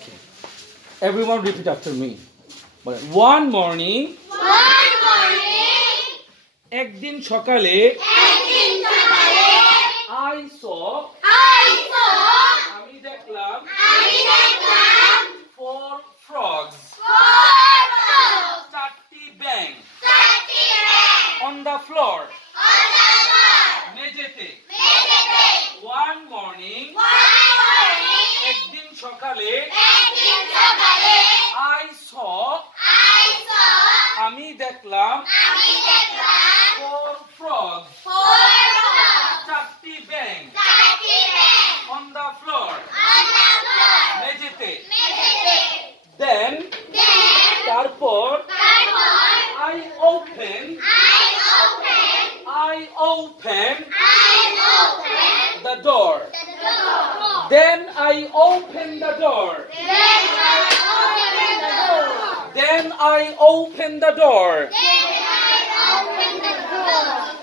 Everyone repeat after me. One morning. একদিন সকালে I saw আমি দেখলাম four frogs চারটি ব্যাঙ on the floor মেঝেতে one morning একদিন সকালে I saw আমি দেখলাম four frogs চারটি ব্যাঙ on the floor মেঝেতে then তারপর I open the door then I open the door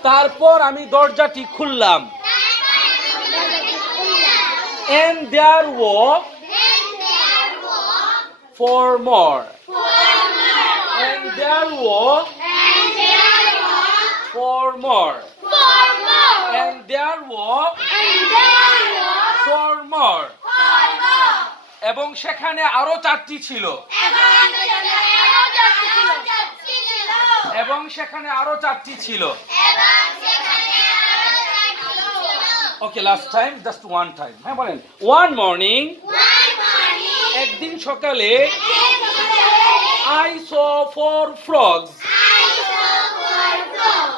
তারপর আমি দরজাটি খুললাম and there were four more and there were four more and there were four more এবং সেখানে আরো চারটি ছিল Okay, last time, just one time. হ্যাঁ বলেন one morning একদিন সকালে I saw four frogs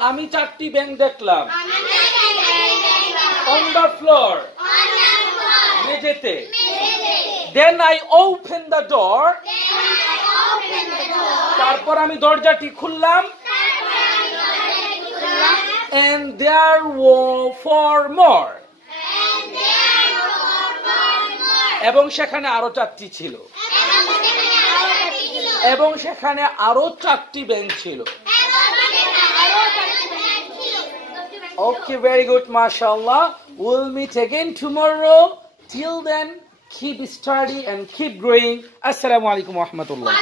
আমি চারটি ব্যাঙ দেখলাম on the floor মেঝেতে then I opened the door তারপর আমি দরজাটি খুললাম and there were four more এবং সেখানে আরো চারটি ছিল এবং সেখানে আরো চারটি ব্যাঙ ছিল Okay, very good, mashallah. We'll meet again tomorrow. Till then, keep study and keep growing. Assalamu alaikum wa rahmatullah.